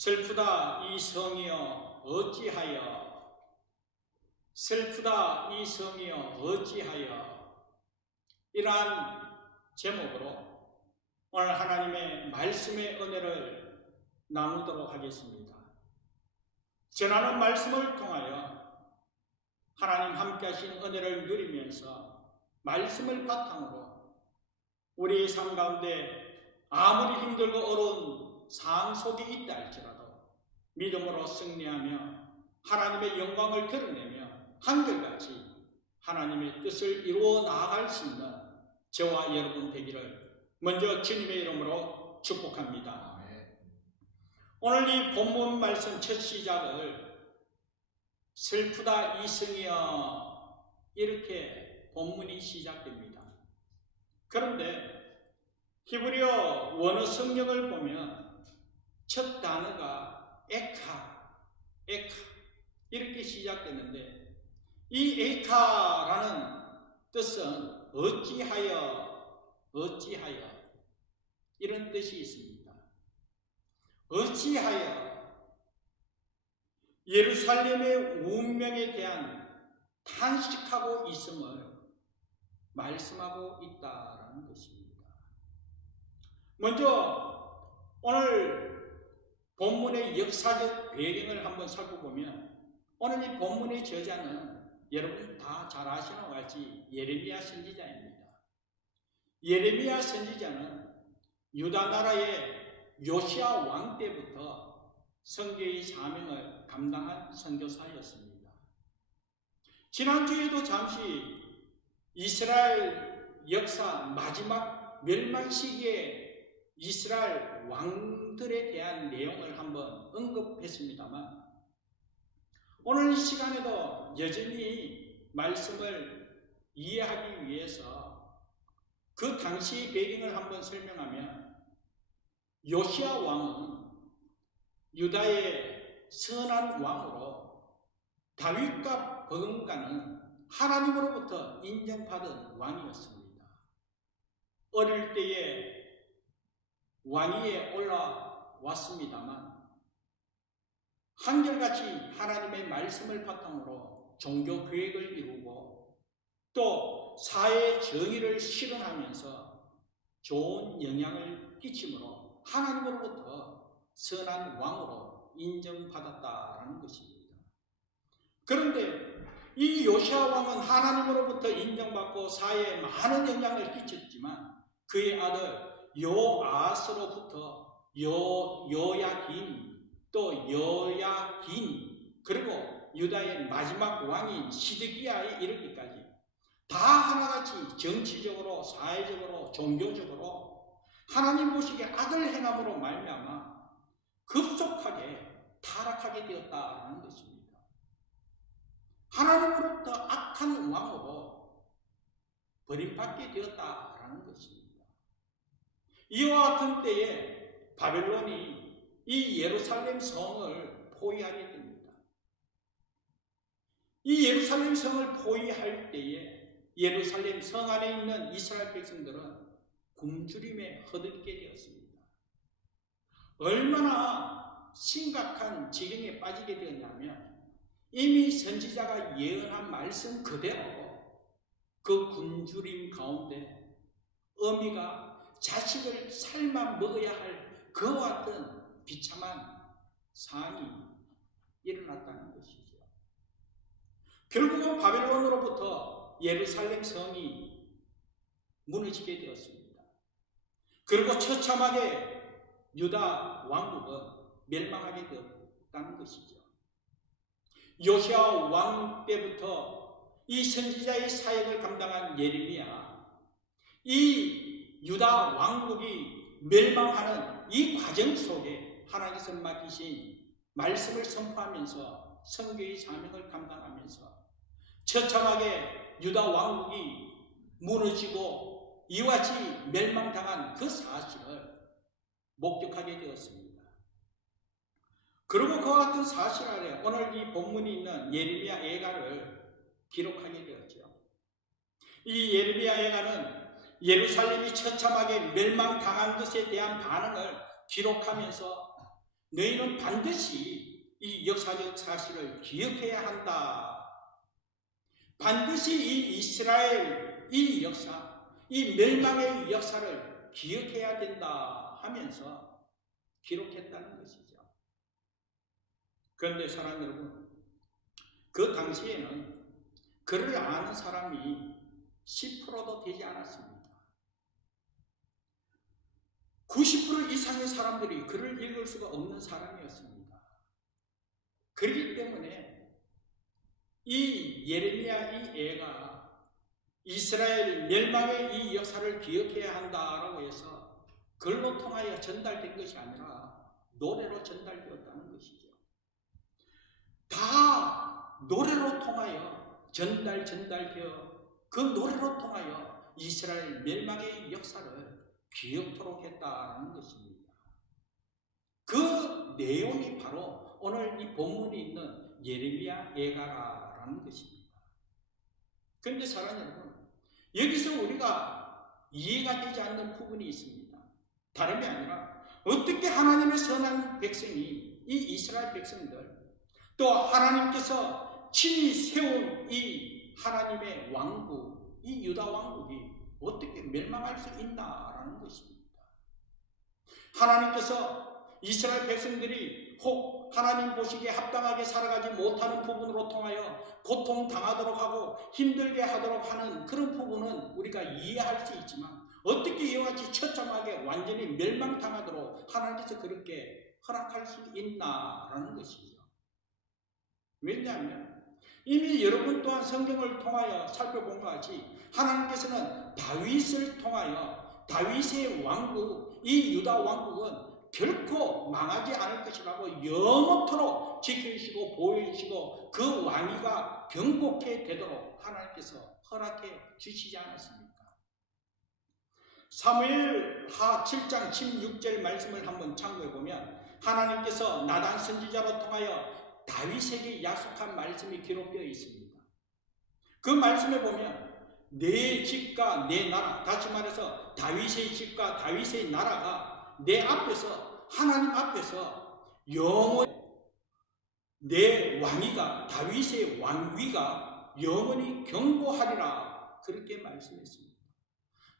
슬프다 이 성이여 어찌하여, 슬프다 이 성이여 어찌하여, 이러한 제목으로 오늘 하나님의 말씀의 은혜를 나누도록 하겠습니다. 전하는 말씀을 통하여 하나님 함께 하신 은혜를 누리면서 말씀을 바탕으로 우리의 삶 가운데 아무리 힘들고 어려운 상황 속에 있다 할지라도 믿음으로 승리하며 하나님의 영광을 드러내며 한결같이 하나님의 뜻을 이루어 나아갈 수 있는 저와 여러분 되기를 먼저 주님의 이름으로 축복합니다. 오늘 이 본문 말씀 첫 시작을 슬프다 이승이여 이렇게 본문이 시작됩니다. 그런데 히브리어 원어 성경을 보면 첫 단어가 에카 이렇게 시작되는데, 이 에카라는 뜻은 어찌하여 이런 뜻이 있습니다. 어찌하여 예루살렘의 운명에 대한 탄식하고 있음을 말씀하고 있다라는 것입니다. 먼저 오늘 본문의 역사적 배경을 한번 살펴보면, 오늘 이 본문의 저자는 여러분 다 잘 아시는 것 같이 예레미야 선지자입니다. 예레미야 선지자는 유다 나라의 요시야 왕 때부터 선교의 사명을 감당한 선교사였습니다. 지난주에도 잠시 이스라엘 역사 마지막 멸망 시기에 이스라엘 왕들에 대한 내용을 한번 언급했습니다만, 오늘 이 시간에도 여전히 말씀을 이해하기 위해서 그 당시 배경을 한번 설명하면, 요시야 왕은 유다의 선한 왕으로 다윗과 버금가는 하나님으로부터 인정받은 왕이었습니다. 어릴 때에 왕위에 올라왔습니다만 한결같이 하나님의 말씀을 바탕으로 종교 계획을 이루고 또 사회 정의를 실현하면서 좋은 영향을 끼침으로 하나님으로부터 선한 왕으로 인정받았다라는 것입니다. 그런데 이 요시야 왕은 하나님으로부터 인정받고 사회에 많은 영향을 끼쳤지만 그의 아들 요아스로부터 요야긴, 또 여야긴, 그리고 유다의 마지막 왕인 시드기야에 이르기까지 다 하나같이 정치적으로, 사회적으로, 종교적으로 하나님 보시기에 악을 행함으로 말미암아 급속하게 타락하게 되었다는 것입니다. 하나님으로부터 악한 왕으로 버림받게 되었다라는 것입니다. 이와 같은 때에 바벨론이 이 예루살렘 성을 포위하게 됩니다. 이 예루살렘 성을 포위할 때에 예루살렘 성 안에 있는 이스라엘 백성들은 굶주림에 허덕게 되었습니다. 얼마나 심각한 지경에 빠지게 되었냐면, 이미 선지자가 예언한 말씀 그대로 그 굶주림 가운데 어미가 자식을 삶아 먹어야 할 그와 같은 비참한 상황이 일어났다는 것이죠. 결국은 바벨론으로부터 예루살렘 성이 무너지게 되었습니다. 그리고 처참하게 유다 왕국은 멸망하게 되었다는 것이죠. 요시야 왕 때부터 이 선지자의 사역을 감당한 예레미야, 이 유다 왕국이 멸망하는 이 과정 속에 하나님께서 맡기신 말씀을 선포하면서 선교의 사명을 감당하면서 처참하게 유다 왕국이 무너지고 이와 같이 멸망당한 그 사실을 목격하게 되었습니다. 그리고 그와 같은 사실 아래 오늘 이 본문이 있는 예레미야 애가를 기록하게 되었죠. 이 예레미야 애가는 예루살렘이 처참하게 멸망당한 것에 대한 반응을 기록하면서 너희는 반드시 이 역사적 사실을 기억해야 한다. 반드시 이 이스라엘 이 역사, 이 멸망의 역사를 기억해야 된다 하면서 기록했다는 것이죠. 그런데 사랑 여러분, 그 당시에는 그를 아는 사람이 10%도 되지 않았습니다. 90% 이상의 사람들이 글을 읽을 수가 없는 사람이었습니다. 그렇기 때문에 이 예레미야 이 애가 이스라엘 멸망의 이 역사를 기억해야 한다라고 해서 글로 통하여 전달된 것이 아니라 노래로 전달되었다는 것이죠. 다 노래로 통하여 전달되어 그 노래로 통하여 이스라엘 멸망의 역사를 기억토록 했다는 것입니다. 그 내용이 바로 오늘 이 본문이 있는 예레미야 애가라는 것입니다. 그런데 사랑하는 여러분, 여기서 우리가 이해가 되지 않는 부분이 있습니다. 다름이 아니라 어떻게 하나님의 선한 백성이 이 이스라엘 백성들 또 하나님께서 친히 세운 이 하나님의 왕국, 이 유다 왕국이 어떻게 멸망할 수 있나라는 것입니다. 하나님께서 이스라엘 백성들이 혹 하나님 보시기에 합당하게 살아가지 못하는 부분으로 통하여 고통당하도록 하고 힘들게 하도록 하는 그런 부분은 우리가 이해할 수 있지만 어떻게 이와 같이 처참하게 완전히 멸망당하도록 하나님께서 그렇게 허락할 수 있나라는 것이죠. 왜냐하면 이미 여러분 또한 성경을 통하여 살펴본 것 같이 하나님께서는 다윗을 통하여 다윗의 왕국, 이 유다 왕국은 결코 망하지 않을 것이라고 영원토록 지켜주시고 보호해주시고 그 왕위가 경복해 되도록 하나님께서 허락해 주시지 않았습니까? 사무엘하 7장 16절 말씀을 한번 참고해 보면 하나님께서 나단 선지자로 통하여 다윗에게 약속한 말씀이 기록되어 있습니다. 그 말씀에 보면 내 집과 내 나라, 다시 말해서 다윗의 집과 다윗의 나라가 내 앞에서 하나님 앞에서 영원히 내 왕위가 다윗의 왕위가 영원히 경고하리라 그렇게 말씀했습니다.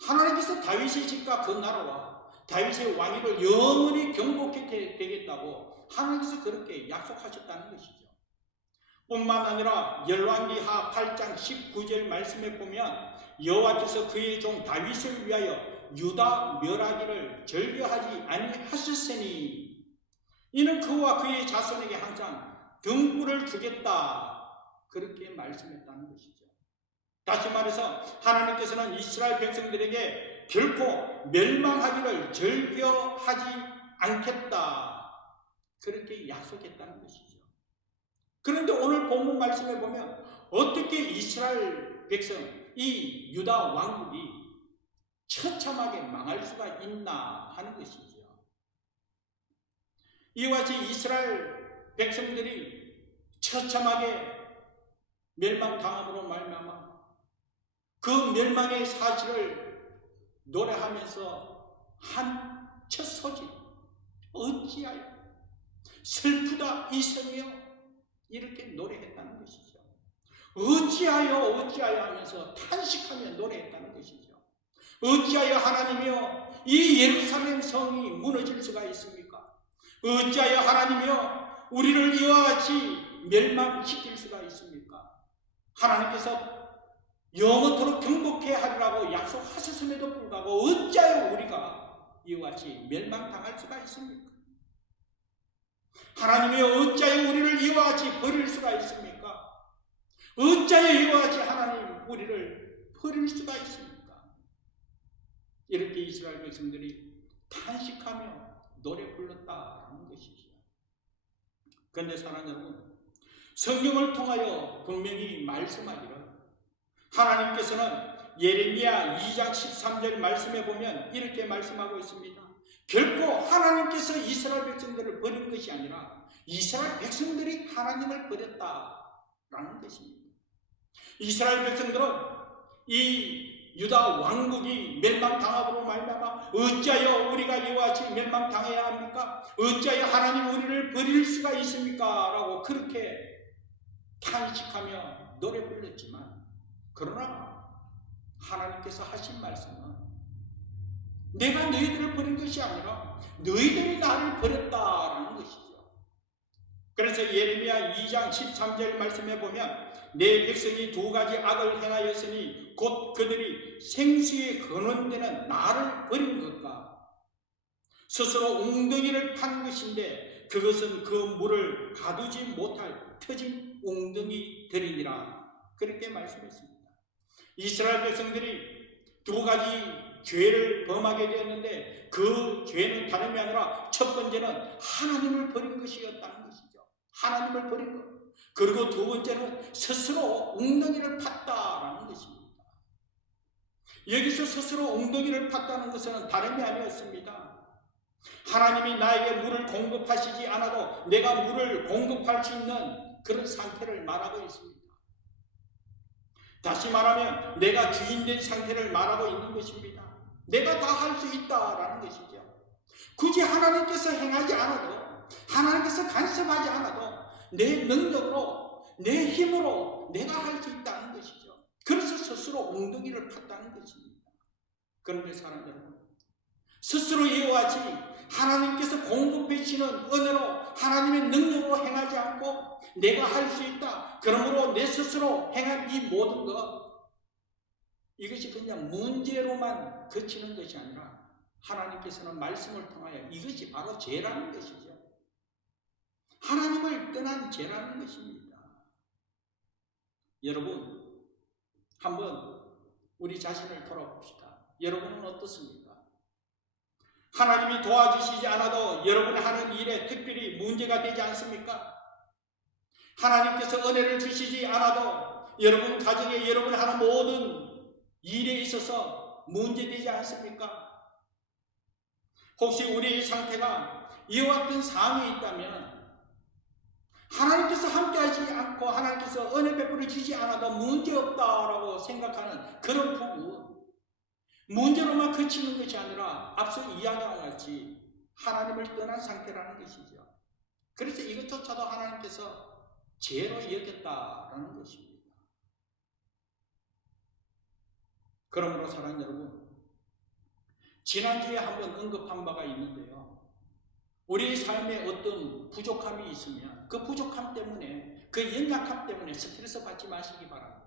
하나님께서 다윗의 집과 그 나라와 다윗의 왕위를 영원히 경고케 되겠다고 하나님께서 그렇게 약속하셨다는 것이죠. 뿐만 아니라 열왕기하 8장 19절 말씀에 보면 여호와께서 그의 종 다윗을 위하여 유다 멸하기를 절개하지 아니하셨으니 이는 그와 그의 자손에게 항상 등불을 주겠다 그렇게 말씀했다는 것이죠. 다시 말해서 하나님께서는 이스라엘 백성들에게 결코 멸망하기를 절개하지 않겠다 그렇게 약속했다는 것이죠. 그런데 오늘 본문 말씀에 보면 어떻게 이스라엘 백성, 이 유다 왕국이 처참하게 망할 수가 있나 하는 것이죠. 이와 같이 이스라엘 백성들이 처참하게 멸망당함으로 말미암아 그 멸망의 사실을 노래하면서 한 첫 소절 어찌하여 슬프다 이성이여 이렇게 노래했다는 것이죠. 어찌하여 하면서 탄식하며 노래했다는 것이죠. 어찌하여 하나님이여 이 예루살렘 성이 무너질 수가 있습니까? 어찌하여 하나님이여 우리를 이와 같이 멸망시킬 수가 있습니까? 하나님께서 영원토록 경복해 하리라고 약속하셨음에도 불구하고 어찌하여 우리가 이와 같이 멸망당할 수가 있습니까? 하나님이 어찌하여 우리를 이와 같이 버릴 수가 있습니까? 어찌하여 이와 같이 하나님 우리를 버릴 수가 있습니까? 이렇게 이스라엘 백성들이 탄식하며 노래 불렀다는 것이죠. 그런데 사랑하는 여러분, 성경을 통하여 분명히 말씀하기를 하나님께서는 예레미야 2장 13절 말씀에 보면 이렇게 말씀하고 있습니다. 결코 하나님께서 이스라엘 백성들을 버린 것이 아니라 이스라엘 백성들이 하나님을 버렸다라는 것입니다. 이스라엘 백성들은 이 유다 왕국이 멸망당함으로 말미암아 어찌하여 우리가 이와 같이 멸망당해야 합니까? 어찌하여 하나님 우리를 버릴 수가 있습니까? 라고 그렇게 탄식하며 노래 불렀지만, 그러나 하나님께서 하신 말씀은 내가 너희들을 버린 것이 아니라 너희들이 나를 버렸다라는 것이죠. 그래서 예레미야 2장 13절 말씀에 보면 내 백성이 두 가지 악을 행하였으니 곧 그들이 생수에 거는데는 나를 버린 것과 스스로 웅덩이를 판 것인데 그것은 그 물을 가두지 못할 터진 웅덩이들이니라. 그렇게 말씀했습니다. 이스라엘 백성들이 두 가지 죄를 범하게 되었는데 그 죄는 다름이 아니라 첫 번째는 하나님을 버린 것이었다는 것이죠. 하나님을 버린 것. 그리고 두 번째는 스스로 웅덩이를 팠다라는 것입니다. 여기서 스스로 웅덩이를 팠다는 것은 다름이 아니었습니다. 하나님이 나에게 물을 공급하시지 않아도 내가 물을 공급할 수 있는 그런 상태를 말하고 있습니다. 다시 말하면 내가 주인된 상태를 말하고 있는 것입니다. 내가 다 할 수 있다라는 것이죠. 굳이 하나님께서 행하지 않아도, 하나님께서 간섭하지 않아도 내 능력으로, 내 힘으로 내가 할 수 있다는 것이죠. 그래서 스스로 웅덩이를 팠다는 것입니다. 그런데 사랑 여러분, 스스로 이와 같이 하나님께서 공급해 주시는 은혜로 하나님의 능력으로 행하지 않고 내가 할 수 있다, 그러므로 내 스스로 행한 이 모든 것, 이것이 그냥 문제로만 그치는 것이 아니라 하나님께서는 말씀을 통하여 이것이 바로 죄라는 것이죠. 하나님을 떠난 죄라는 것입니다. 여러분, 한번 우리 자신을 돌아봅시다. 여러분은 어떻습니까? 하나님이 도와주시지 않아도 여러분이 하는 일에 특별히 문제가 되지 않습니까? 하나님께서 은혜를 주시지 않아도 여러분 가정에 여러분이 하는 모든 일에 있어서 문제되지 않습니까? 혹시 우리의 상태가 이와 같은 상황이 있다면 하나님께서 함께 하시지 않고 하나님께서 은혜 베풀어 주지 않아도 문제없다라고 생각하는 그런 부분, 문제로만 그치는 것이 아니라 앞서 이야기한 것 같이 하나님을 떠난 상태라는 것이죠. 그래서 이것조차도 하나님께서 죄로 여겼다라는 것입니다. 그러므로 사랑하는 여러분, 지난주에 한번 언급한 바가 있는데요. 우리의 삶에 어떤 부족함이 있으면 그 부족함 때문에, 그 연약함 때문에 스트레스 받지 마시기 바랍니다.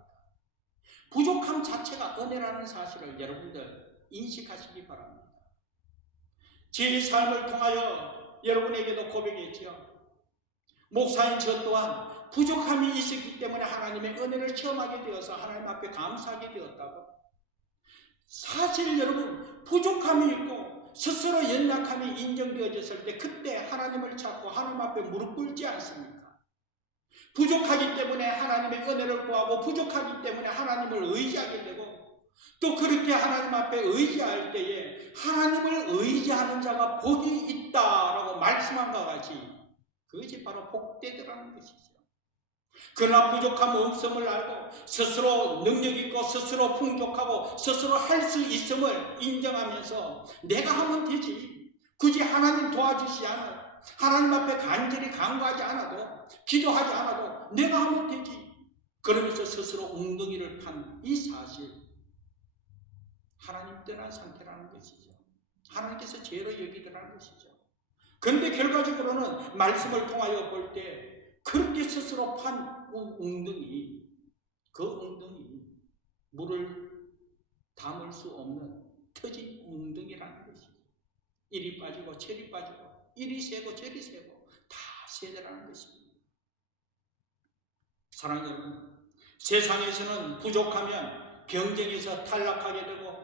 부족함 자체가 은혜라는 사실을 여러분들 인식하시기 바랍니다. 제 삶을 통하여 여러분에게도 고백했죠. 목사인 저 또한 부족함이 있었기 때문에 하나님의 은혜를 체험하게 되어서 하나님 앞에 감사하게 되었다고. 사실 여러분, 부족함이 있고 스스로 연약함이 인정되어졌을 때 그때 하나님을 찾고 하나님 앞에 무릎 꿇지 않습니까? 부족하기 때문에 하나님의 은혜를 구하고 부족하기 때문에 하나님을 의지하게 되고 또 그렇게 하나님 앞에 의지할 때에 하나님을 의지하는 자가 복이 있다라고 말씀한 것 같이 그것이 바로 복되더라는 것이죠. 그러나 부족함 없음을 알고 스스로 능력 있고 스스로 풍족하고 스스로 할 수 있음을 인정하면서 내가 하면 되지, 굳이 하나님 도와주시지 않아도, 하나님 앞에 간절히 간구하지 않아도, 기도하지 않아도 내가 하면 되지, 그러면서 스스로 웅덩이를 판 이 사실, 하나님 떠난 상태라는 것이죠. 하나님께서 죄로 여기더라는 것이죠. 그런데 결과적으로는 말씀을 통하여 볼 때 그렇게 스스로 판 웅덩이, 그 웅덩이, 물을 담을 수 없는 터진 웅덩이라는 것이죠. 이리 빠지고 저리 빠지고 이리 새고 저리 새고 다 새더라는 것입니다. 사랑하는 여러분, 세상에서는 부족하면 경쟁에서 탈락하게 되고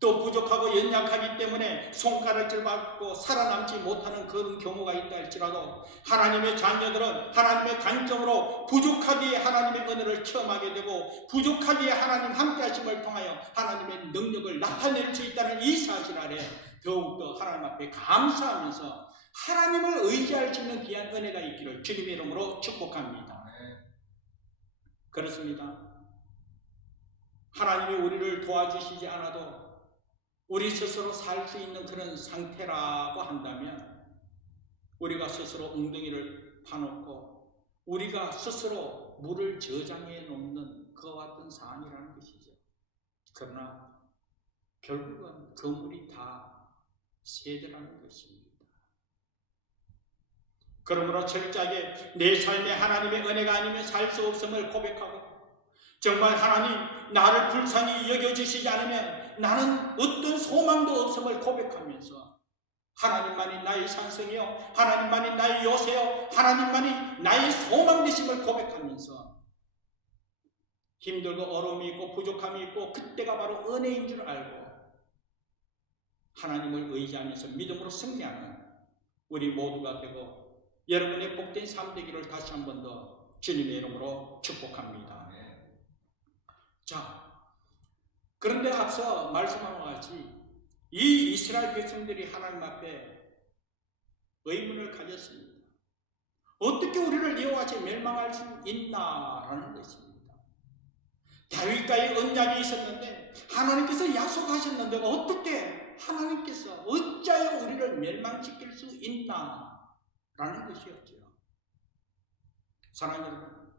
또 부족하고 연약하기 때문에 손가락질 받고 살아남지 못하는 그런 경우가 있다 할지라도 하나님의 자녀들은 하나님의 관점으로 부족하기에 하나님의 은혜를 체험하게 되고 부족하기에 하나님 함께 하심을 통하여 하나님의 능력을 나타낼 수 있다는 이 사실 아래 더욱더 하나님 앞에 감사하면서 하나님을 의지할 수 있는 귀한 은혜가 있기를 주님의 이름으로 축복합니다. 그렇습니다. 하나님이 우리를 도와주시지 않아도 우리 스스로 살 수 있는 그런 상태라고 한다면 우리가 스스로 웅덩이를 파놓고 우리가 스스로 물을 저장해 놓는 그와 같은 상황이라는 것이죠. 그러나 결국은 그 물이 다 새더라는 것입니다. 그러므로 철저하게 내 삶에 하나님의 은혜가 아니면 살 수 없음을 고백하고 정말 하나님 나를 불쌍히 여겨주시지 않으면 나는 어떤 소망도 없음을 고백하면서 하나님만이 나의 산성이요 하나님만이 나의 요새요 하나님만이 나의 소망 되심을 고백하면서 힘들고 어려움이 있고 부족함이 있고 그때가 바로 은혜인 줄 알고 하나님을 의지하면서 믿음으로 승리하는 우리 모두가 되고 여러분의 복된 삶 되기를 다시 한 번 더 주님의 이름으로 축복합니다. 자, 그런데 앞서 말씀한 것 같이 이 이스라엘 백성들이 하나님 앞에 의문을 가졌습니다. 어떻게 우리를 여호와께 멸망할 수 있나라는 것입니다. 다윗과의 언약이 있었는데 하나님께서 약속하셨는데 어떻게 하나님께서 어찌하여 우리를 멸망시킬 수 있나라는 것이었죠. 사랑하는 여러분,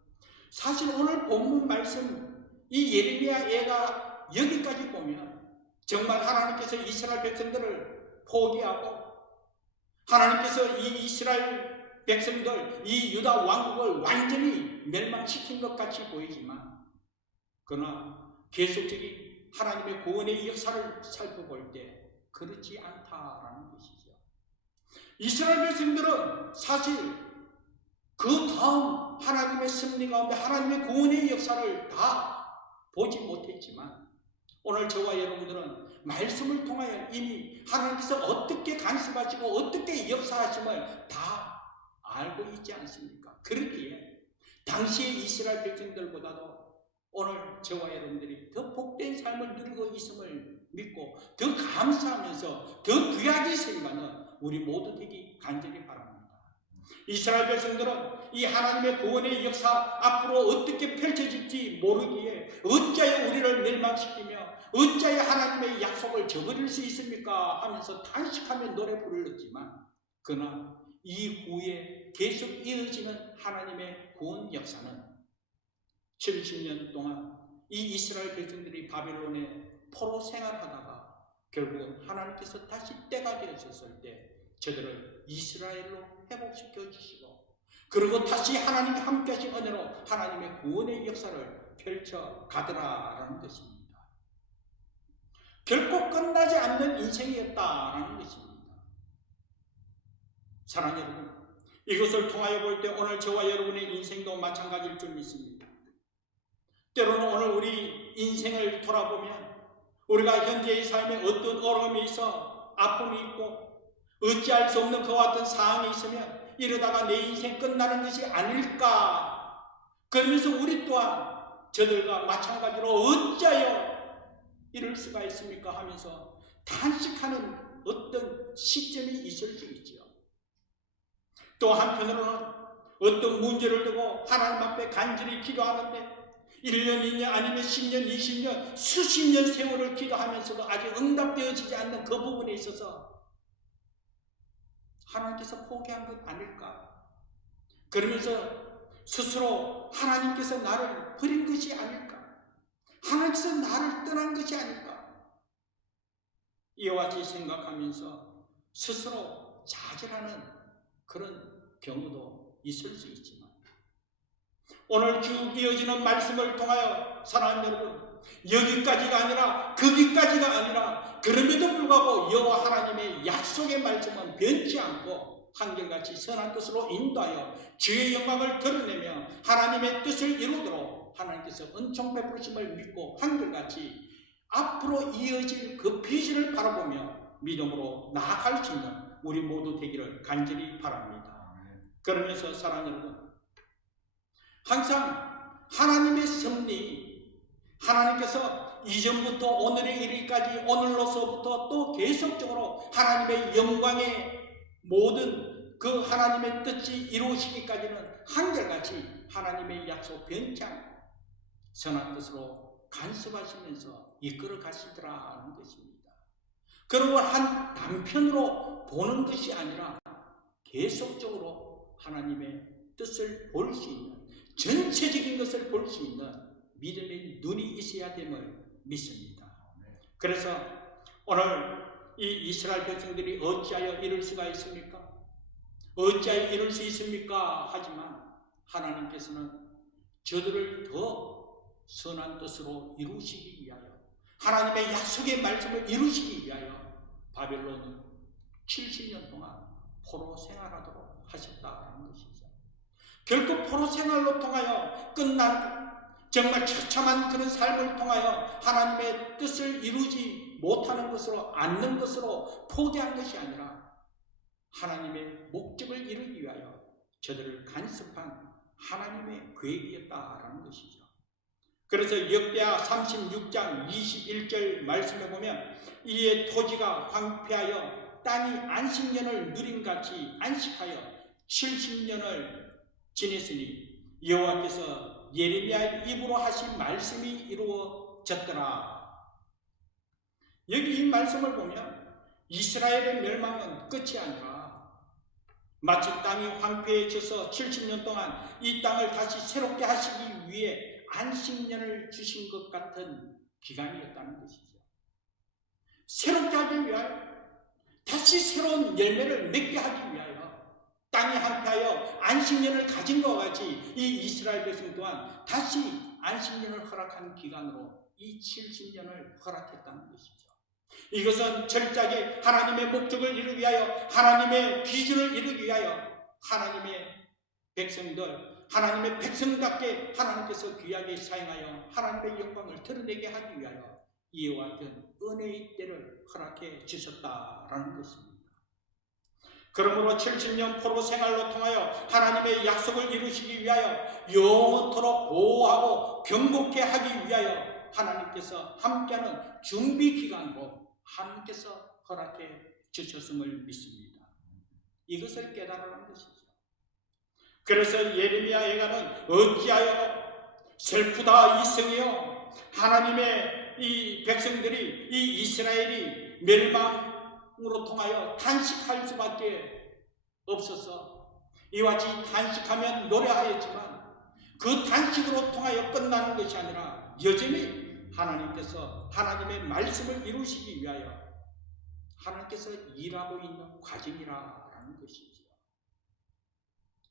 사실 오늘 본문 말씀 이 예레미야 예가 여기까지 보면 정말 하나님께서 이스라엘 백성들을 포기하고 하나님께서 이 이스라엘 백성들, 이 유다 왕국을 완전히 멸망시킨 것 같이 보이지만 그러나 계속적인 하나님의 구원의 역사를 살펴볼 때 그렇지 않다라는 것이죠. 이스라엘 백성들은 사실 그 다음 하나님의 승리 가운데 하나님의 구원의 역사를 다 보지 못했지만 오늘 저와 여러분들은 말씀을 통하여 이미 하나님께서 어떻게 간섭하시고 어떻게 역사하심을 다 알고 있지 않습니까? 그러기에 당시의 이스라엘 백성들보다도 오늘 저와 여러분들이 더 복된 삶을 누리고 있음을 믿고 더 감사하면서 더 귀하게 생각하는 우리 모두 되기 간절히 바랍니다. 이스라엘 백성들은 이 하나님의 구원의 역사 앞으로 어떻게 펼쳐질지 모르기에 어찌하여 우리를 멸망시키며 어찌하여 하나님의 약속을 저버릴 수 있습니까? 하면서 탄식하며 노래 부르렀지만 그러나 이후에 계속 이어지는 하나님의 구원 역사는 70년 동안 이 이스라엘 백성들이 바벨론에 포로 생활하다가 결국은 하나님께서 다시 때가 되었을 때 저들을 이스라엘로 회복시켜 주시고 그리고 다시 하나님과 함께 하신 은혜로 하나님의 구원의 역사를 펼쳐 가더라라는 것입니다. 결코 끝나지 않는 인생이었다라는 것입니다. 사랑하는 여러분, 이것을 통하여 볼 때 오늘 저와 여러분의 인생도 마찬가지일 줄 믿습니다. 때로는 오늘 우리 인생을 돌아보면 우리가 현재의 삶에 어떤 어려움이 있어 아픔이 있고 어찌할 수 없는 그와 같은 상황이 있으면 이러다가 내 인생 끝나는 것이 아닐까 그러면서 우리 또한 저들과 마찬가지로 어찌하여 이럴 수가 있습니까 하면서 탄식하는 어떤 시점이 있을 수 있죠. 또 한편으로는 어떤 문제를 두고 하나님 앞에 간절히 기도하는데 1년, 2년 아니면 10년, 20년, 수십 년 세월을 기도하면서도 아직 응답되어지지 않는 그 부분에 있어서 하나님께서 포기한 것 아닐까? 그러면서 스스로 하나님께서 나를 버린 것이 아닐까? 하나님께서 나를 떠난 것이 아닐까? 이와 같이 생각하면서 스스로 좌절하는 그런 경우도 있을 수 있지만 오늘 쭉 이어지는 말씀을 통하여 사랑하는 여러분 여기까지가 아니라 거기까지가 아니라 그럼에도 불구하고 여호와 하나님의 약속의 말씀은 변치 않고 한결같이 선한 뜻으로 인도하여 주의 영광을 드러내며 하나님의 뜻을 이루도록 하나님께서 은총 베푸심을 믿고 한결같이 앞으로 이어질 그 비전을 바라보며 믿음으로 나아갈 수 있는 우리 모두 되기를 간절히 바랍니다. 그러면서 사랑하는 여러분 항상 하나님의 섭리 하나님께서 이전부터 오늘에 이르기까지 오늘로서부터 또 계속적으로 하나님의 영광의 모든 그 하나님의 뜻이 이루어지기까지는 한결같이 하나님의 약속 변치 않고 선한 뜻으로 간섭하시면서 이끌어 가시더라는 것입니다. 그런 걸 한 단편으로 보는 것이 아니라 계속적으로 하나님의 뜻을 볼 수 있는, 전체적인 것을 볼 수 있는 믿음의 눈이 있어야 됨을 믿습니다. 그래서 오늘 이 이스라엘 백성들이 어찌하여 이룰 수가 있습니까? 어찌하여 이룰 수 있습니까? 하지만 하나님께서는 저들을 더 선한 뜻으로 이루시기 위하여, 하나님의 약속의 말씀을 이루시기 위하여 바벨론은 70년 동안 포로 생활하도록 하셨다는 것이죠. 결국 포로 생활로 통하여 끝난 정말 처참한 그런 삶을 통하여 하나님의 뜻을 이루지 못하는 것으로, 않는 것으로 포기한 것이 아니라 하나님의 목적을 이루기 위하여 저들을 간섭한 하나님의 계획이었다라는 것이죠. 그래서 역대하 36장 21절 말씀에 보면 이에 토지가 황폐하여 땅이 안식년을 누림같이 안식하여 70년을 지냈으니 여호와께서 예레미야의 입으로 하신 말씀이 이루어졌더라. 여기 이 말씀을 보면 이스라엘의 멸망은 끝이 아니라 마치 땅이 황폐해져서 70년 동안 이 땅을 다시 새롭게 하시기 위해 안식년을 주신 것 같은 기간이었다는 것이죠. 새롭게 하기 위하여, 다시 새로운 열매를 맺게 하기 위하여 땅이 황폐하여 안식년을 가진 것과 같이 이 이스라엘 백성 또한 다시 안식년을 허락한 기간으로 이 70년을 허락했다는 것이죠. 이것은 철저하게 하나님의 목적을 이루기 위하여, 하나님의 비전을 이루기 위하여 하나님의 백성들, 하나님의 백성답게 하나님께서 귀하게 사용하여 하나님의 영광을 드러내게 하기 위하여 이와 같은 은혜의 때를 허락해 주셨다라는 것입니다. 그러므로 70년 포로 생활로 통하여 하나님의 약속을 이루시기 위하여 영원토록 보호하고 경고케 하기 위하여 하나님께서 함께하는 준비 기간으로 하나님께서 허락해 주셨음을 믿습니다. 이것을 깨달으라는 것이죠. 그래서 예레미야 예가는 어찌하여 슬프다 이성이여, 하나님의 이 백성들이, 이 이스라엘이 멸망으로 통하여 단식할 수밖에 없어서 이와 같이 단식하면 노래하였지만 그 단식으로 통하여 끝나는 것이 아니라 여전히 하나님께서 하나님의 말씀을 이루시기 위하여 하나님께서 일하고 있는 과정이라는 것이죠.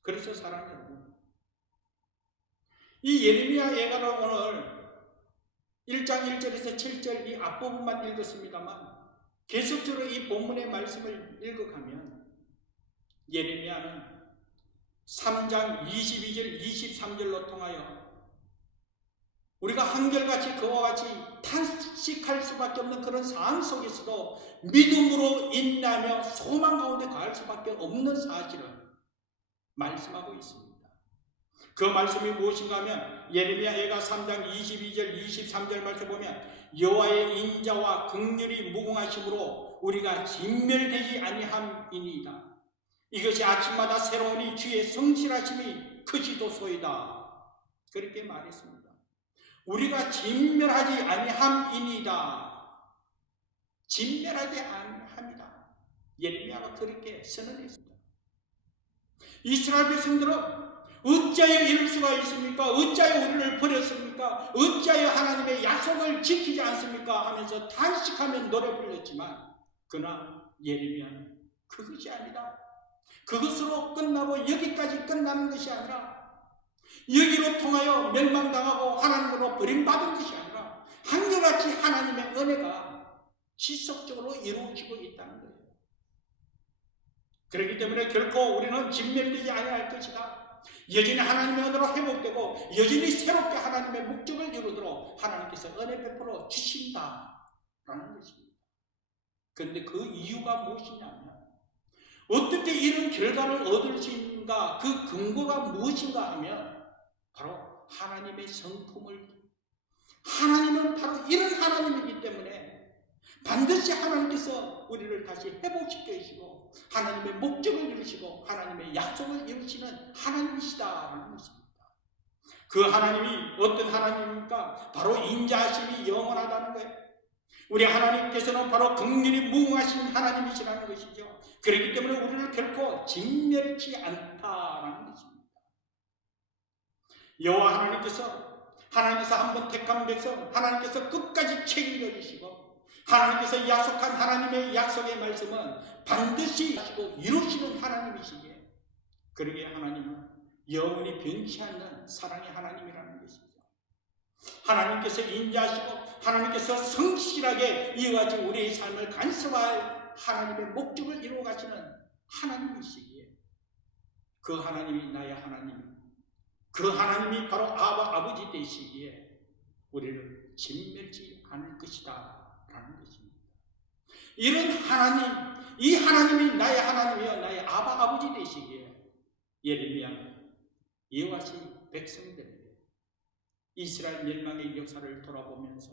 그래서 사랑하는 여러분, 이 예레미야 예가를 오늘 1장 1절에서 7절 이 앞부분만 읽었습니다만 계속적으로 이 본문의 말씀을 읽어가면 예레미야는 3장 22절 23절로 통하여 우리가 한결같이 그와 같이 탄식할 수밖에 없는 그런 상황 속에서도 믿음으로 인내하며 소망 가운데 가할 수밖에 없는 사실을 말씀하고 있습니다. 그 말씀이 무엇인가 하면 예레미야 예가 3장 22절 23절 말씀 보면 여호와의 인자와 긍휼이 무궁하심으로 우리가 진멸되지 아니함이니이다. 이것이 아침마다 새로우니 주의 성실하심이 크시도소이다. 그렇게 말했습니다. 우리가 진멸하지 아니함이니이다. 진멸하지 아니함이다. 예레미야가 그렇게 선언했습니다. 이스라엘 백성들은 어찌하여 이럴 수가 있습니까? 어찌하여 우리를 버렸습니까? 어찌하여 하나님의 약속을 지키지 않습니까? 하면서 탄식하며 노래 불렀지만 그러나 예레미야는 그것이 아니다. 그것으로 끝나고 여기까지 끝나는 것이 아니라 여기로 통하여 멸망당하고 하나님으로 버림받은 것이 아니라 한결같이 하나님의 은혜가 지속적으로 이루어지고 있다는 거예요. 그렇기 때문에 결코 우리는 진멸되지 아니할 것이다. 여전히 하나님의 은혜로 회복되고 여전히 새롭게 하나님의 목적을 이루도록 하나님께서 은혜 베풀어 주신다라는 것입니다. 그런데 그 이유가 무엇이냐면 어떻게 이런 결과를 얻을 수 있는가, 그 근거가 무엇인가 하면 바로 하나님의 성품을, 하나님은 바로 이런 하나님이기 때문에 반드시 하나님께서 우리를 다시 회복시켜 주시고 하나님의 목적을 이루시고 하나님의 약속을 이루시는 하나님이시다라는 것입니다. 그 하나님이 어떤 하나님입니까? 바로 인자하심이 영원하다는 거예요. 우리 하나님께서는 바로 긍휼이 무궁하신 하나님이시라는 것이죠. 그렇기 때문에 우리를 결코 진멸치 않다라는 것입니다. 여호와 하나님께서 한번 택한 백성, 하나님께서 끝까지 책임져 주시고, 하나님께서 약속한 하나님의 약속의 말씀은 반드시 하시고 이루시는 하나님이시기에, 그러기에 하나님은 영원히 변치 않는 사랑의 하나님이라는 것이죠. 하나님께서 인자하시고 하나님께서 성실하게 이와 같이 우리의 삶을 간섭할 하나님의 목적을 이루어 가시는 하나님이시기에, 그 하나님이 나의 하나님, 그 하나님이 바로 아버지 되시기에 우리를 진멸치 않을 것이다 라는 것입니다. 이런 하나님, 이 하나님이 나의 하나님이여 나의 아버지 되시기에 예레미야는 이와 같이 백성들에게 이스라엘 멸망의 역사를 돌아보면서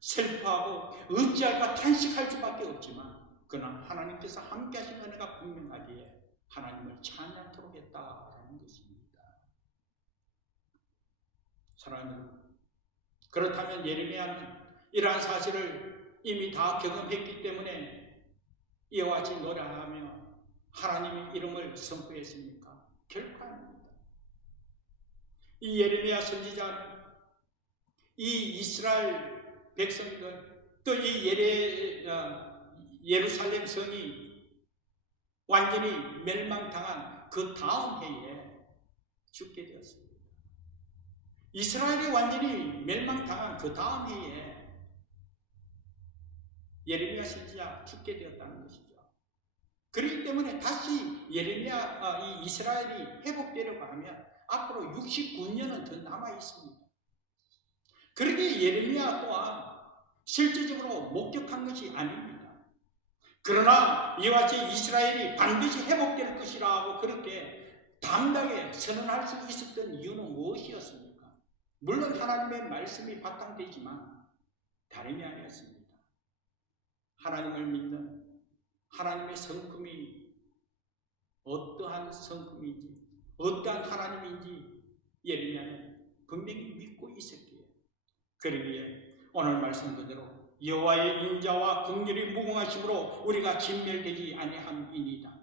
슬퍼하고 어찌할까 탄식할 수밖에 없지만, 그러나 하나님께서 함께 하신 은혜가 분명하기에 하나님을 찬양토록 했다라는 것입니다. 사랑하는 여러분, 그렇다면 예레미야는 이러한 사실을 이미 다 경험했기 때문에 이와 같이 노래하며 하나님의 이름을 선포했습니까? 결코 아닙니다. 이 예레미야 선지자는 이 이스라엘 백성들, 또 이 예루살렘 성이 완전히 멸망당한 그 다음 해에 죽게 되었습니다. 이스라엘이 완전히 멸망당한 그 다음 해에 예레미야 선지자 죽게 되었다는 것이죠. 그렇기 때문에 다시 이 이스라엘이 회복되려고 하면 앞으로 69년은 더 남아 있습니다. 그러기에 예레미야 또한 실질적으로 목격한 것이 아닙니다. 그러나 이와 같이 이스라엘이 반드시 회복될 것이라고 그렇게 담대하게 선언할 수 있었던 이유는 무엇이었습니까? 물론 하나님의 말씀이 바탕되지만 다름이 아니었습니다. 하나님을 믿는 하나님의 성품이 어떠한 성품인지, 어떠한 하나님인지 예레미야는 분명히 믿고 있었기에, 그러기에 오늘 말씀 그대로 여호와의 인자와 긍휼이 무궁하심으로 우리가 진멸되지 아니함이니이다.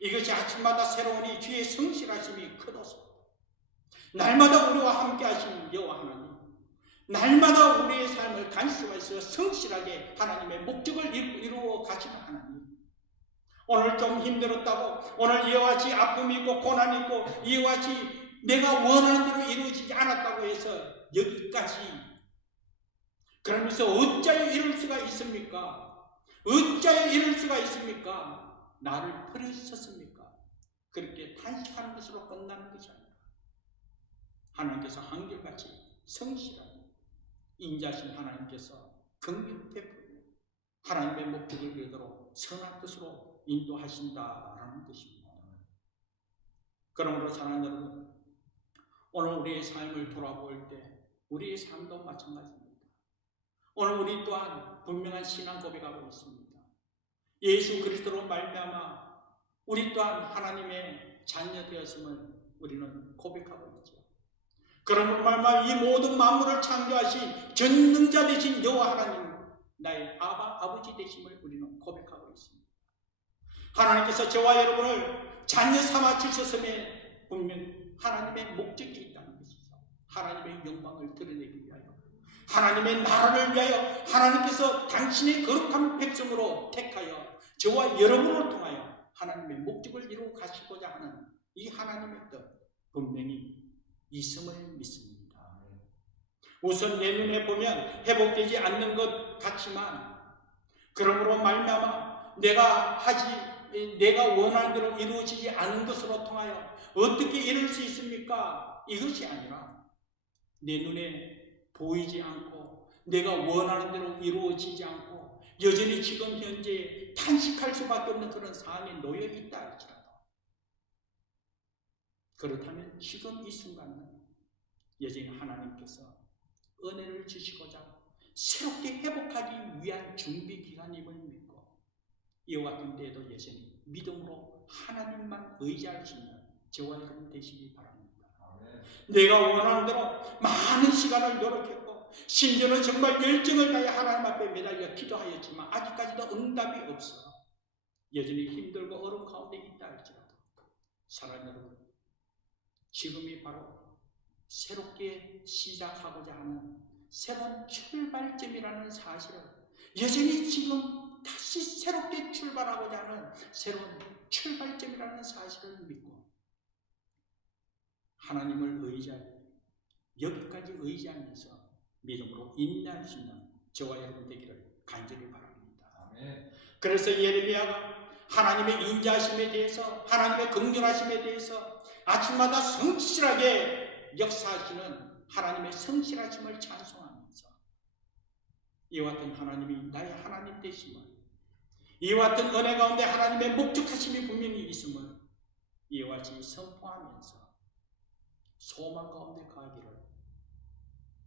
이것이 아침마다 새로우니 주의 성실하심이 크도소이다. 날마다 우리와 함께 하신 여호와 하나님, 날마다 우리의 삶을 간섭하셔서 성실하게 하나님의 목적을 이루어 가시는 하나님, 오늘 좀 힘들었다고, 오늘 이와 같이 아픔이 있고 고난이 있고 이와 같이 내가 원하는 대로 이루어지지 않았다고 해서 여기까지, 그러면서 어찌하여 이럴 수가 있습니까? 어찌하여 이럴 수가 있습니까? 나를 버리셨습니까? 그렇게 탄식하는 것으로 끝나는 것이 아니라 하나님께서 한결같이 성실하게 인자하신 하나님께서 긍휼을 베풀며 하나님의 목적을 이루도록 선한 뜻으로 인도하신다라는 것입니다. 그러므로 사랑하는 여러분, 오늘 우리의 삶을 돌아볼 때 우리의 삶도 마찬가지입니다. 오늘 우리 또한 분명한 신앙 고백하고 있습니다. 예수 그리스도로 말미암아 우리 또한 하나님의 자녀 되었음을 우리는 고백하고 있죠. 그러므로 말미암아 이 모든 만물을 창조하신 전능자 되신 여호와 하나님, 나의 아버지 되심을 우리는 고백하고 있습니다. 하나님께서 저와 여러분을 자녀 삼아 주셨음에 분명 하나님의 목적이 있다는 것이죠. 하나님의 영광을 드러내기 위하여, 하나님의 나라를 위하여 하나님께서 당신의 거룩한 백성으로 택하여 저와 여러분을 통하여 하나님의 목적을 이루어 가시고자 하는 이 하나님의 뜻 분명히 있음을 믿습니다. 우선 내 눈에 보면 회복되지 않는 것 같지만, 그러므로 말미암아 내가 원하는 대로 이루어지지 않은 것으로 통하여 어떻게 이룰 수 있습니까? 이것이 아니라 내 눈에 보이지 않고 내가 원하는 대로 이루어지지 않고 여전히 지금 현재 탄식할 수밖에 없는 그런 상황에 놓여 있다 할지라도, 그렇다면 지금 이 순간은 여전히 하나님께서 은혜를 주시고자 새롭게 회복하기 위한 준비 기간임을 믿고 이와 같은 때에도 여전히 믿음으로 하나님만 의지할 수 있는 저와 여러분 되시기 바랍니다. 내가 원하는 대로 많은 시간을 노력했고 심지어는 정말 열정을 다해 하나님 앞에 매달려 기도하였지만 아직까지도 응답이 없어. 여전히 힘들고 어려움 가운데 있다 할지라도 사랑하는 여러분, 지금이 바로 새롭게 시작하고자 하는 새로운 출발점이라는 사실을, 여전히 지금 다시 새롭게 출발하고자 하는 새로운 출발점이라는 사실을 믿고 하나님을 의지하여 여기까지 의지하면서 믿음으로 인내할 수 있는 저와 여러분 되기를 간절히 바랍니다. 아멘. 그래서 예레미야가 하나님의 인자하심에 대해서, 하나님의 긍휼하심에 대해서 아침마다 성실하게 역사하시는 하나님의 성실하심을 찬송하면서 이와 같은 하나님이 나의 하나님 되심을, 이와 같은 은혜 가운데 하나님의 목적하심이 분명히 있음을 이와 같이 선포하면서 소망 가운데 가기를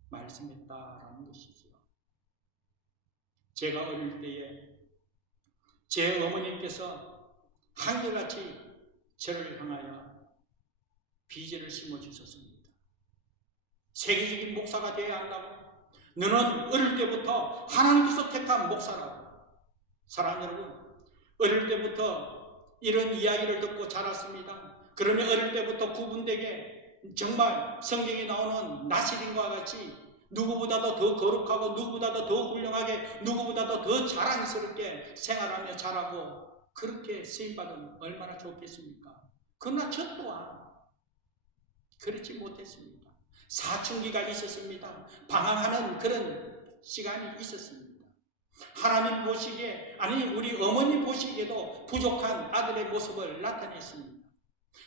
말씀했다라는 것이죠. 제가 어릴 때에 제 어머님께서 한결같이 저를 향하여 비전을 심어주셨습니다. 세계적인 목사가 되어야 한다고, 너는 어릴 때부터 하나님께서 택한 목사라고. 사랑하는 여러분, 어릴 때부터 이런 이야기를 듣고 자랐습니다. 그러면 어릴 때부터 구분되게 정말 성경에 나오는 나시린과 같이 누구보다도 더 거룩하고 누구보다도 더 훌륭하게 누구보다도 더 자랑스럽게 생활하며 자라고 그렇게 쓰임받으면 얼마나 좋겠습니까? 그러나 저 또한 그렇지 못했습니다. 사춘기가 있었습니다. 방황하는 그런 시간이 있었습니다. 하나님 보시기에, 아니 우리 어머니 보시기에도 부족한 아들의 모습을 나타냈습니다.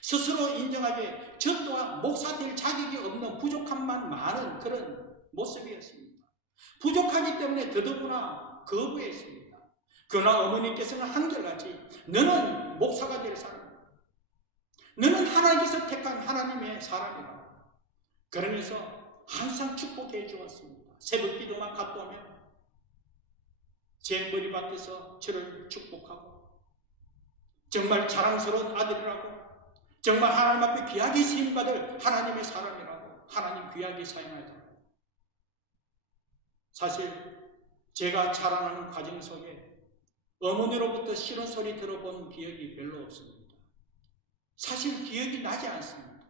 스스로 인정하기에 저 또한 목사 될 자격이 없는 부족함만 많은 그런 모습이었습니다. 부족하기 때문에 더더구나 거부했습니다. 그러나 어머니께서는 한결같이 너는 목사가 될 사람이다. 너는 하나님께서 택한 하나님의 사람이다. 그러면서 항상 축복해 주었습니다. 새벽 기도만 갔다 오면 제 머리밭에서 저를 축복하고 정말 자랑스러운 아들이라고, 정말 하나님 앞에 귀하게 쓰임받을 하나님의 사람이라고, 하나님 귀하게 사용하더라고요. 사실 제가 자라나는 과정 속에 어머니로부터 싫은 소리 들어본 기억이 별로 없습니다. 사실 기억이 나지 않습니다.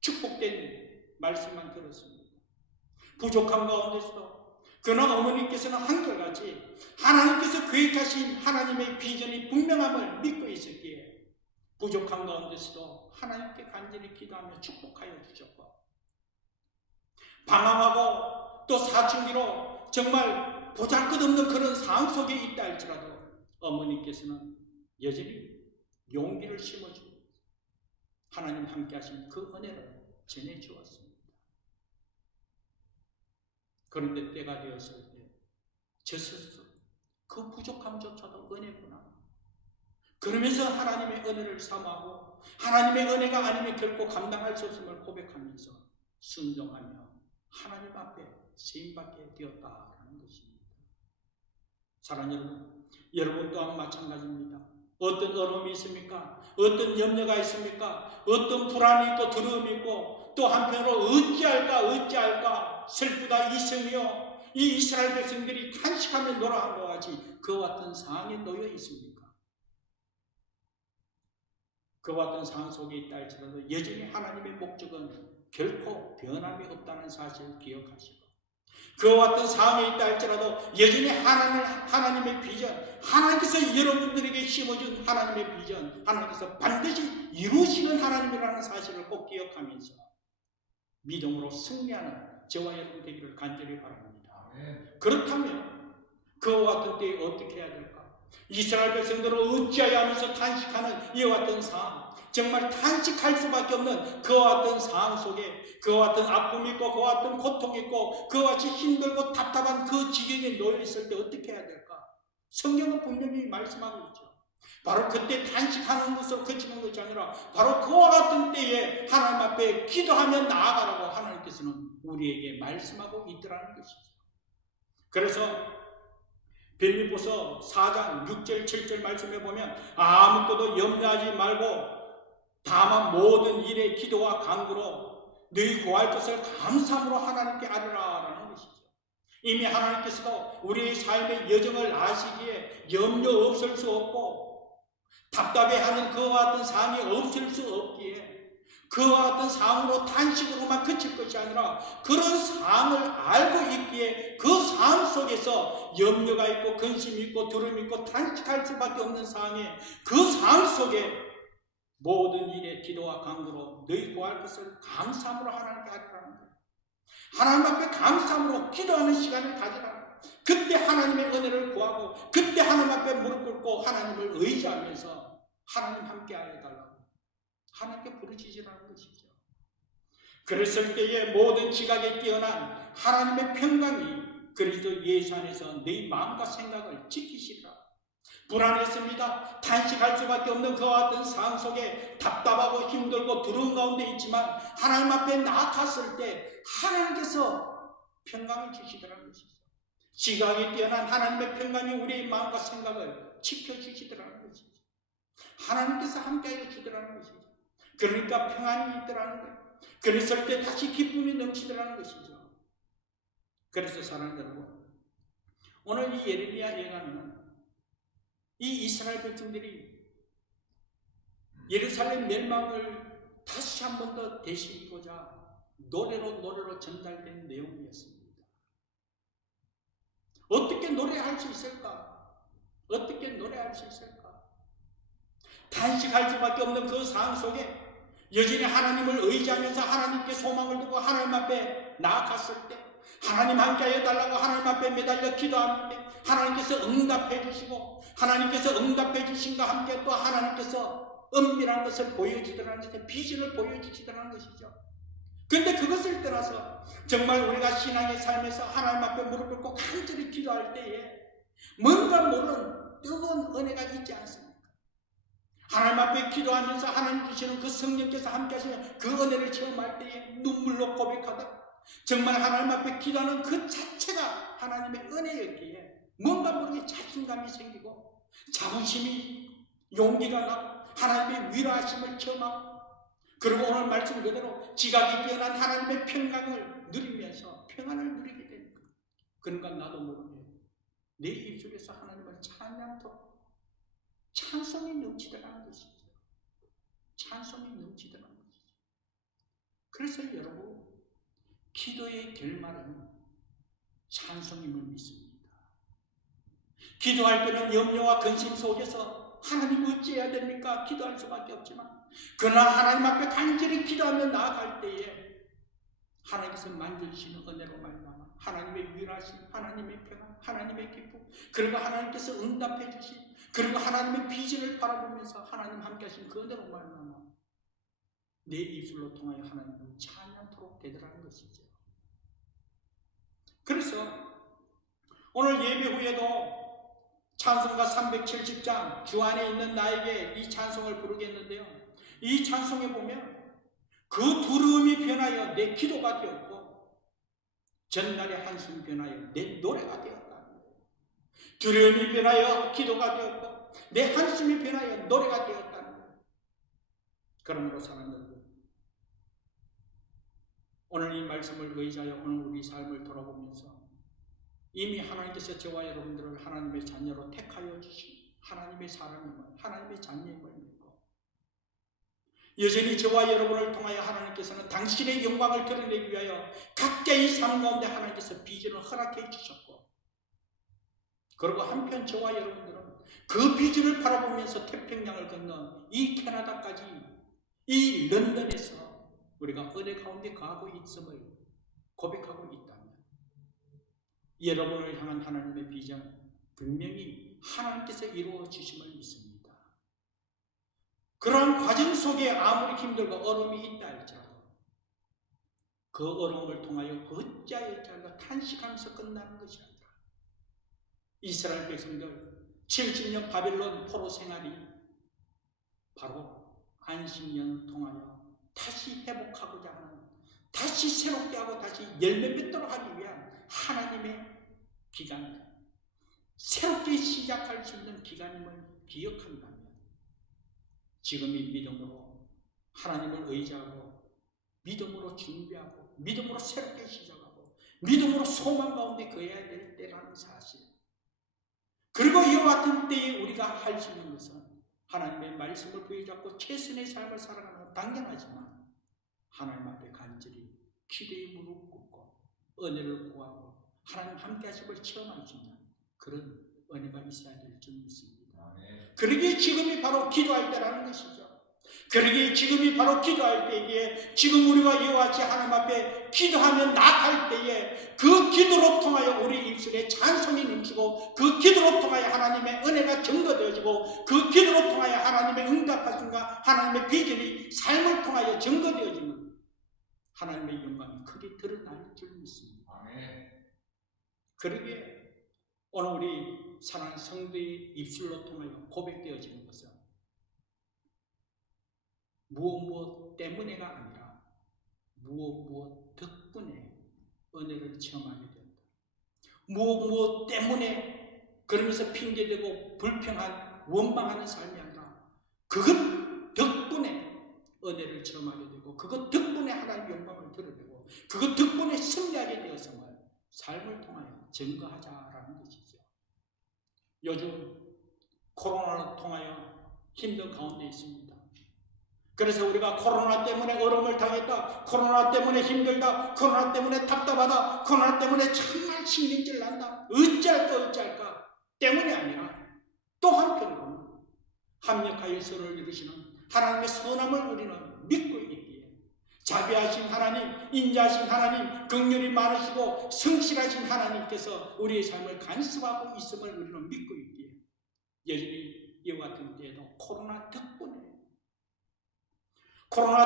축복된 말씀만 들었습니다. 부족한 가운데서도 그러나 어머니께서는 한결같이 하나님께서 계획하신 하나님의 비전이 분명함을 믿고 있었기에 부족한 가운데서도 하나님께 간절히 기도하며 축복하여 주셨고, 방황하고 또 사춘기로 정말 보잘것없는 그런 상황 속에 있다 할지라도 어머니께서는 여전히 용기를 심어주고 하나님 함께 하신 그 은혜를 전해주었습니다. 그런데 때가 되었을 때 저 스스로 그 부족함조차도 은혜구나, 그러면서 하나님의 은혜를 사모하고 하나님의 은혜가 아니면 결코 감당할 수 없음을 고백하면서 순종하며 하나님 앞에 쓰임받게 되었다라는 것입니다. 사랑하는 여러분, 여러분 또한 마찬가지입니다. 어떤 어려움이 있습니까? 어떤 염려가 있습니까? 어떤 불안이 있고 두려움이 있고 또 한편으로 어찌할까 슬프다 이성이여, 이 이스라엘 백성들이 탄식하며 노래한 것 같이 그와 같은 상황에 놓여 있습니까? 그와 같은 상황 속에 있다 할지라도 여전히 하나님의 목적은 결코 변함이 없다는 사실을 기억하시고, 그와 같은 상황에 있다 할지라도 여전히 하나님의 비전, 하나님께서 여러분들에게 심어준 하나님의 비전, 하나님께서 반드시 이루시는 하나님이라는 사실을 꼭 기억하면서 믿음으로 승리하는 저와 여러분 되기를 간절히 바랍니다. 그렇다면 그와 같은 때에 어떻게 해야 될까? 이스라엘 백성들은 어찌하여 하면서 탄식하는 이와 같은 상황, 정말 탄식할 수밖에 없는 그와 같은 상황 속에 그와 같은 아픔이 있고 그와 같은 고통이 있고 그와 같이 힘들고 답답한 그 지경에 놓여 있을 때 어떻게 해야 될까? 성경은 분명히 말씀하고 있죠. 바로 그때 탄식하는 것으로 그치는 것이 아니라 바로 그와 같은 때에 하나님 앞에 기도하며 나아가라고 하나님께서는 우리에게 말씀하고 있더라는 것이죠. 그래서 빌립보서 4장 6절 7절 말씀에 보면 아무것도 염려하지 말고 다만 모든 일에 기도와 간구로 너희 구할 것을 감사함으로 하나님께 아뢰라라는 것이죠. 이미 하나님께서도 우리의 삶의 여정을 아시기에 염려 없을 수 없고 답답해하는 그와 같은 삶이 없을 수 없기에 그와 같은 삶으로 단식으로만 그칠 것이 아니라 그런 삶을 알고 있기에 그 삶 속에서 염려가 있고 근심이 있고 두려움이 있고 단식할 수밖에 없는 상황에 그 삶 속에 모든 일에 기도와 간구로 너희 구할 것을 감사함으로 하나님께 아뢰라는 거예요. 하나님 앞에 감사함으로 기도하는 시간을 가지라. 그때 하나님의 은혜를 구하고 그때 하나님 앞에 무릎 꿇고 하나님을 의지하면서 하나님 함께 하여 달라고 하나님께 부르짖으라는 것이죠. 그랬을 때에 모든 지각에 뛰어난 하나님의 평강이 그리스도 예수 안에서 네 마음과 생각을 지키시리라. 불안했습니다. 단식할 수밖에 없는 그와 같은 상황 속에 답답하고 힘들고 두려운 가운데 있지만 하나님 앞에 나아갔을 때 하나님께서 평강을 주시더라는 것이죠. 지각에 뛰어난 하나님의 평강이 우리의 마음과 생각을 지켜주시더라는 것이죠. 하나님께서 함께하여 주더라는 것이죠. 그러니까 평안이 있더라는 거예요. 그랬을 때 다시 기쁨이 넘치더라는 것이죠. 그래서 사랑하는 여러분, 오늘 이 예레미야 예언은 이 이스라엘 백성들이 예루살렘 멸망을 다시 한 번 더 되새기고자 노래로 전달된 내용이었습니다. 어떻게 노래할 수 있을까? 어떻게 노래할 수 있을까? 단식할 수밖에 없는 그 상황 속에 여전히 하나님을 의지하면서 하나님께 소망을 두고 하나님 앞에 나아갔을 때 하나님 함께하여 달라고 하나님 앞에 매달려 기도할 때 하나님께서 응답해 주시고 하나님께서 응답해 주신과 함께 또 하나님께서 은밀한 것을 보여주더라는 것이죠. 비전을 보여주시더라는 것이죠. 그런데 그것을 떠나서 정말 우리가 신앙의 삶에서 하나님 앞에 무릎 꿇고 간절히 기도할 때에 뭔가 모르는 뜨거운 은혜가 있지 않습니까? 하나님 앞에 기도하면서 하나님 주시는 그 성령께서 함께 하시는 그 은혜를 체험할 때에 눈물로 고백하다. 정말 하나님 앞에 기도하는 그 자체가 하나님의 은혜였기에 뭔가 모르게 자신감이 생기고 자부심이 용기가 나고 하나님의 위로하심을 체험하고 그리고 오늘 말씀 그대로 지각이 뛰어난 하나님의 평강을 누리면서 평안을 누리게 됩니다. 그러니까 나도 모르게 내 입술에서 하나님을 찬양토록 찬송이 넘치더라는 것이죠. 찬송이 넘치더라는 것이죠. 그래서 여러분, 기도의 결말은 찬송임을 믿습니다. 기도할 때는 염려와 근심 속에서 하나님 어찌해야 됩니까? 기도할 수밖에 없지만 그러나 하나님 앞에 간절히 기도하며 나아갈 때에 하나님께서 만져주시는 은혜로 말미암아 하나님의 위로하심, 하나님의 평안, 하나님의 기쁨, 그리고 하나님께서 응답해 주신 그리고 하나님의 비전을 바라보면서 하나님 함께 하신 그 은혜로 말미암아 내 입술로 통하여 하나님을 찬양토록 되더라는 것이죠. 그래서 오늘 예배 후에도 찬송가 370장 주 안에 있는 나에게 이 찬송을 부르겠는데요. 이 찬송에 보면 그 두려움이 변하여 내 기도가 되었고 전날의 한숨 변하여 내 노래가 되었다. 두려움이 변하여 기도가 되었고 내 한숨이 변하여 노래가 되었다는 거예요. 그러므로 사랑하는 여러분, 오늘 이 말씀을 의지하여 오늘 우리 삶을 돌아보면서 이미 하나님께서 저와 여러분들을 하나님의 자녀로 택하여 주신 하나님의 사람임을, 하나님의 자녀임을 믿고 여전히 저와 여러분을 통하여 하나님께서는 당신의 영광을 드러내기 위하여 각자의 삶 가운데 하나님께서 비전을 허락해 주셨고 그리고 한편 저와 여러분들은 그 비전을 바라보면서 태평양을 건너 이 캐나다까지 이 런던에서 우리가 은혜 가운데 거하고 있음을 고백하고 있다면 여러분을 향한 하나님의 비전 분명히 하나님께서 이루어 주심을 믿습니다. 그러한 과정 속에 아무리 힘들고 어려움이 있다 할지라도 그 어려움을 통하여 어찌하여 탄식하면서 끝나는 것이 아니라 이스라엘 백성들 70년 바벨론 포로 생활이 바로 안식년 통하여 다시 회복하고자 하는 다시 새롭게 하고 다시 열매 맺도록 하기 위한 하나님의 기간, 새롭게 시작할 수 있는 기간임을 기억한다면 지금 이 믿음으로 하나님을 의지하고 믿음으로 준비하고 믿음으로 새롭게 시작하고 믿음으로 소망 가운데 거해야 될 때라는 사실. 그리고 이와 같은 때에 우리가 할 수 있는 것은 하나님의 말씀을 부여잡고 최선의 삶을 살아가는 건 당연하지만 하나님 앞에 간절히 기도의 무릎 꿇고 은혜를 구하고 하나님 함께 하심을 체험할 수 있는 그런 은혜가 있어야 될 줄 믿습니다. 그러기에 지금이 바로 기도할 때라는 것이죠. 그러기에 지금이 바로 기도할 때이기에 지금 우리가 이와 같이 하나님 앞에 기도하며 나아갈 때에 그 기도로 통하여 우리 입술에 찬송이 넘치고 그 기도로 통하여 하나님의 은혜가 증거되어지고 그 기도로 통하여 하나님의 응답하심과 하나님의 비전이 삶을 통하여 증거되어지는 하나님의 영광이 크게 드러날 줄 믿습니다. 그러기에 오늘 우리 사랑하는 성도의 입술로 통하여 고백되어지는 것은 무엇 때문에가 아니라 무엇 덕분에 은혜를 체험하게 된다. 무엇 때문에 그러면서 핑계대고 불평한 원망하는 삶이 아니라 그것 덕분에 은혜를 체험하게 되고 그것 덕분에 하나님의 영광을 드러내고 그것 덕분에 승리하게 되었음을 삶을 통하여 증거하자라는 것이죠. 요즘 코로나를 통하여 힘든 가운데 있습니다. 그래서 우리가 코로나 때문에 어려움을 당했다, 코로나 때문에 힘들다, 코로나 때문에 답답하다, 코로나 때문에 정말 신경질 난다, 어찌할까 때문이 아니라 또 한편으로는 합력하여 서로를 이루시는 하나님의 선함을 우리는 믿고 있기에 자비하신 하나님, 인자하신 하나님, 긍휼이 많으시고 성실하신 하나님께서 우리의 삶을 간섭하고 있음을 우리는 믿고 있기에 여전히 이와 같은 때에도 코로나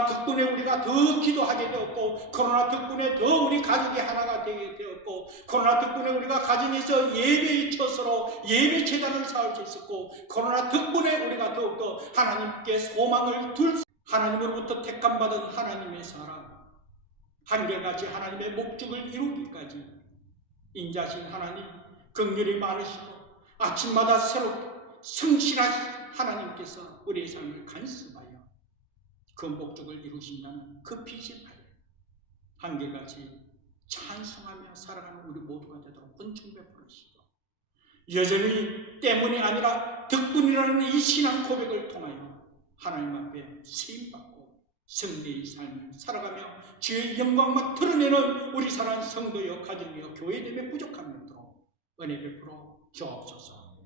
덕분에 우리가 더 기도하게 되었고 코로나 덕분에 더 우리 가족이 하나가 되게 되었고 코로나 덕분에 우리가 가정에서 예배의 처소로 예배 재단을 쌓을 수 있었고 코로나 덕분에 우리가 더욱더 하나님께 소망을 둘 하나님으로부터 택함받은 하나님의 사람 한결같이 하나님의 목적을 이루기까지 인자하신 하나님 긍휼이 많으시고 아침마다 새롭게 성실하신 하나님께서 우리의 삶을 간섭하여 그 목적을 이루신다는 그 비전하에 한결같이 찬송하며 살아가는 우리 모두가 되도록 은총 베풀으시고 여전히 때문이 아니라 덕분이라는 이 신앙 고백을 통하여 하나님 앞에 쓰임받고 승리의 삶을 살아가며 주의 영광만 드러내는 우리 사랑하는 성도여 가정이여 교회됨에 부족함이 없도록 은혜 베풀어 주옵소서.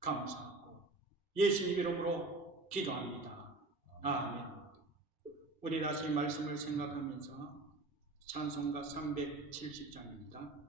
감사하고 예수님 이름으로 기도합니다. 아멘. 우리 다시 말씀을 생각하면서 찬송가 370장입니다.